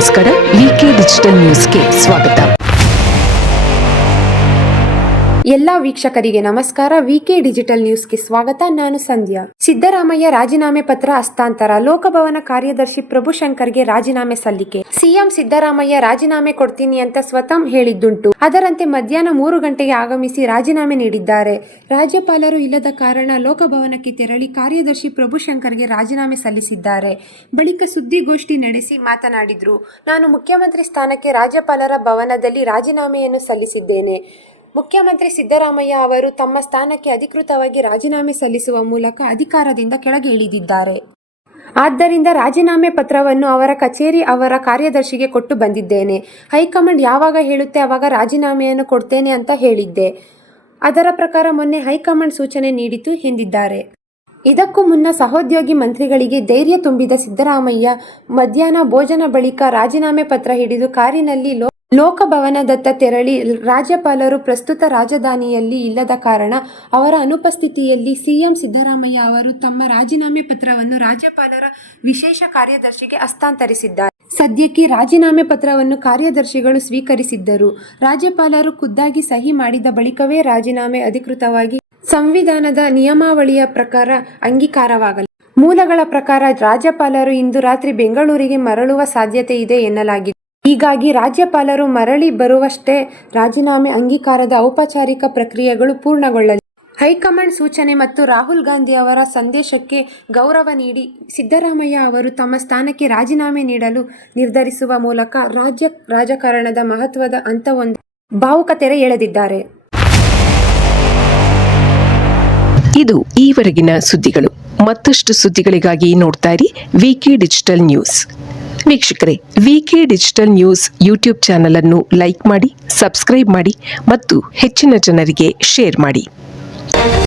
ನಮಸ್ಕಾರ. ವಿಕೆ ಡಿಜಿಟಲ್ ನ್ಯೂಸ್ಗೆ ಸ್ವಾಗತ. ಎಲ್ಲ ವೀಕ್ಷಕರಿಗೆ ನಮಸ್ಕಾರ. ವಿಕೆ ಡಿಜಿಟಲ್ ನ್ಯೂಸ್ಗೆ ಸ್ವಾಗತ. ನಾನು ಸಂಧ್ಯಾ. ಸಿದ್ದರಾಮಯ್ಯ ರಾಜೀನಾಮೆ ಪತ್ರ ಹಸ್ತಾಂತರ. ಲೋಕಭವನ ಕಾರ್ಯದರ್ಶಿ ಪ್ರಭುಶಂಕರ್ಗೆ ರಾಜೀನಾಮೆ ಸಲ್ಲಿಕೆ. ಸಿಎಂ ಸಿದ್ದರಾಮಯ್ಯ ರಾಜೀನಾಮೆ ಕೊಡ್ತೀನಿ ಅಂತ ಸ್ವತಃ ಹೇಳಿದ್ದುಂಟು. ಅದರಂತೆ ಮಧ್ಯಾಹ್ನ 3 ಗಂಟೆಗೆ ಆಗಮಿಸಿ ರಾಜೀನಾಮೆ ನೀಡಿದ್ದಾರೆ. ರಾಜ್ಯಪಾಲರು ಇಲ್ಲದ ಕಾರಣ ಲೋಕಭವನಕ್ಕೆ ತೆರಳಿ ಕಾರ್ಯದರ್ಶಿ ಪ್ರಭುಶಂಕರ್ಗೆ ರಾಜೀನಾಮೆ ಸಲ್ಲಿಸಿದ್ದಾರೆ. ಬಳಿಕ ಸುದ್ದಿಗೋಷ್ಠಿ ನಡೆಸಿ ಮಾತನಾಡಿದ್ರು. ನಾನು ಮುಖ್ಯಮಂತ್ರಿ ಸ್ಥಾನಕ್ಕೆ ರಾಜ್ಯಪಾಲರ ಭವನದಲ್ಲಿ ರಾಜೀನಾಮೆಯನ್ನು ಸಲ್ಲಿಸಿದ್ದೇನೆ. ಮುಖ್ಯಮಂತ್ರಿ ಸಿದ್ದರಾಮಯ್ಯ ಅವರು ತಮ್ಮ ಸ್ಥಾನಕ್ಕೆ ಅಧಿಕೃತವಾಗಿ ರಾಜೀನಾಮೆ ಸಲ್ಲಿಸುವ ಮೂಲಕ ಅಧಿಕಾರದಿಂದ ಕೆಳಗೆ ಇಳಿದಿದ್ದಾರೆ. ಆದ್ದರಿಂದ ರಾಜೀನಾಮೆ ಪತ್ರವನ್ನು ಅವರ ಕಚೇರಿ ಅವರ ಕಾರ್ಯದರ್ಶಿಗೆ ಕೊಟ್ಟು ಬಂದಿದ್ದೇನೆ. ಹೈಕಮಾಂಡ್ ಯಾವಾಗ ಹೇಳುತ್ತೆ ಆವಾಗ ರಾಜೀನಾಮೆಯನ್ನು ಕೊಡ್ತೇನೆ ಅಂತ ಹೇಳಿದ್ದೆ. ಅದರ ಪ್ರಕಾರ ಮೊನ್ನೆ ಹೈಕಮಾಂಡ್ ಸೂಚನೆ ನೀಡಿತು ಎಂದಿದ್ದಾರೆ. ಇದಕ್ಕೂ ಮುನ್ನ ಸಹೋದ್ಯೋಗಿ ಮಂತ್ರಿಗಳಿಗೆ ಧೈರ್ಯ ತುಂಬಿದ ಸಿದ್ದರಾಮಯ್ಯ ಮಧ್ಯಾಹ್ನ ಭೋಜನ ಬಳಿಕ ರಾಜೀನಾಮೆ ಪತ್ರ ಹಿಡಿದು ಕಾರಿನಲ್ಲಿ ಲೋಕಭವನದತ್ತ ತೆರಳಿ ರಾಜ್ಯಪಾಲರು ಪ್ರಸ್ತುತ ರಾಜಧಾನಿಯಲ್ಲಿ ಇಲ್ಲದ ಕಾರಣ ಅವರ ಅನುಪಸ್ಥಿತಿಯಲ್ಲಿ ಸಿಎಂ ಸಿದ್ದರಾಮಯ್ಯ ಅವರು ತಮ್ಮ ರಾಜೀನಾಮೆ ಪತ್ರವನ್ನು ರಾಜ್ಯಪಾಲರ ವಿಶೇಷ ಕಾರ್ಯದರ್ಶಿಗೆ ಹಸ್ತಾಂತರಿಸಿದ್ದಾರೆ. ಸದ್ಯಕ್ಕೆ ರಾಜೀನಾಮೆ ಪತ್ರವನ್ನು ಕಾರ್ಯದರ್ಶಿಗಳು ಸ್ವೀಕರಿಸಿದ್ದರು. ರಾಜ್ಯಪಾಲರು ಖುದ್ದಾಗಿ ಸಹಿ ಮಾಡಿದ ಬಳಿಕವೇ ರಾಜೀನಾಮೆ ಅಧಿಕೃತವಾಗಿ ಸಂವಿಧಾನದ ನಿಯಮಾವಳಿಯ ಪ್ರಕಾರ ಅಂಗೀಕಾರವಾಗಲಿದೆ. ಮೂಲಗಳ ಪ್ರಕಾರ ರಾಜ್ಯಪಾಲರು ಇಂದು ರಾತ್ರಿ ಬೆಂಗಳೂರಿಗೆ ಮರಳುವ ಸಾಧ್ಯತೆ ಇದೆ ಎನ್ನಲಾಗಿದೆ. ಹೀಗಾಗಿ ರಾಜ್ಯಪಾಲರು ಮರಳಿ ಬರುವಷ್ಟೇ ರಾಜೀನಾಮೆ ಅಂಗೀಕಾರದ ಔಪಚಾರಿಕ ಪ್ರಕ್ರಿಯೆಗಳು ಪೂರ್ಣಗೊಳ್ಳಲಿವೆ. ಹೈಕಮಾಂಡ್ ಸೂಚನೆ ಮತ್ತು ರಾಹುಲ್ ಗಾಂಧಿ ಅವರ ಸಂದೇಶಕ್ಕೆ ಗೌರವ ನೀಡಿ ಸಿದ್ದರಾಮಯ್ಯ ಅವರು ತಮ್ಮ ಸ್ಥಾನಕ್ಕೆ ರಾಜೀನಾಮೆ ನೀಡಲು ನಿರ್ಧರಿಸುವ ಮೂಲಕ ರಾಜಕಾರಣದ ಮಹತ್ವದ ಹಂತವೊಂದು ಭಾವುಕತೆರೆ ಎಳೆದಿದ್ದಾರೆ. ಇದು ಈವರೆಗಿನ ಸುದ್ದಿಗಳು. ಮತ್ತಷ್ಟು ಸುದ್ದಿಗಳಿಗಾಗಿ ನೋಡ್ತಾ ಇರಿ ವಿಕೆ ಡಿಜಿಟಲ್ ನ್ಯೂಸ್. ವೀಕ್ಷಕರೇ, ವಿಕೆ ಡಿಜಿಟಲ್ ನ್ಯೂಸ್ ಯೂಟ್ಯೂಬ್ ಚಾನಲ್ ಅನ್ನು ಲೈಕ್ ಮಾಡಿ, ಸಬ್ಸ್ಕ್ರೈಬ್ ಮಾಡಿ ಮತ್ತು ಹೆಚ್ಚಿನ ಜನರಿಗೆ ಶೇರ್ ಮಾಡಿ.